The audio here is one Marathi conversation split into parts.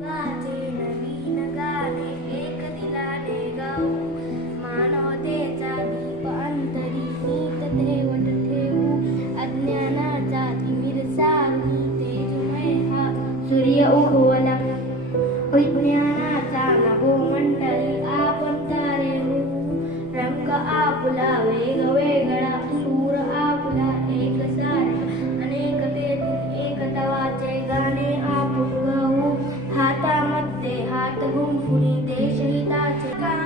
गाजे नवीन गाणे एक दिलाने गाऊ, मानवतेचा दीप अंतरी नीत ठेवत ठेवू, अज्ञानाचा तिमिर सारुनी तेजमय हा सूर्य उगवला, विज्ञानाचा नभो मंडळी आपण तारे होऊ, रंग आपुला वेगवेगळा सूर आपुला एकसारखा, अनेकतेतून एकत्वाचे गाणे आपण गाऊ, हातामध्ये हात गुंफुनी देशहिताचे काम.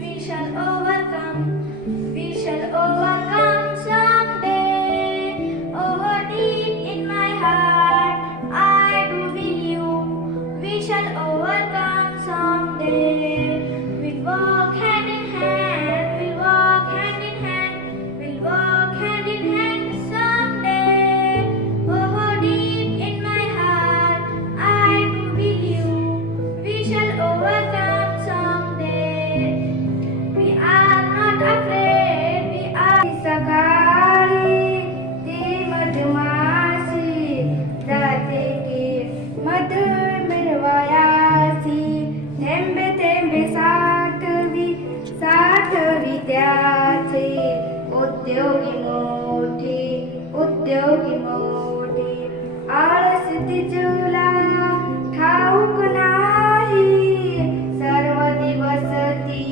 We shall overcome, we shall overcome someday. Oh, deep in my heart, I do believe we shall overcome someday. We'll walk hand in hand, we'll walk hand in hand, we'll walk hand in hand someday. Oh, deep in my heart, I do believe we shall overcome someday. We are not afraid, we are. सकाळी ती मधमाशी जाते की मधुर मिळवायासी, थेंबे थेंबे साठवी त्याचे, उद्योगी मोठी आळस तिजूला ठाऊक नाही, सर्व दिवस ती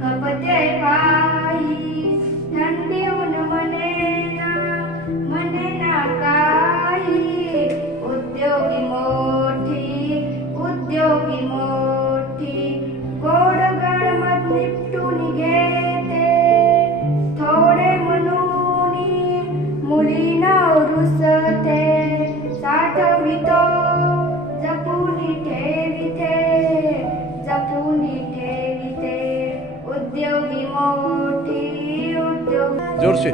खपते पायी, थंडीहून म्हणेना काही, उद्योगी मोठी गोड गडमत निपटून घेते, थोडे म्हणून मुलीना रुसते, साठवितो जपून ठेविते, उद्योगी मोठी जोर से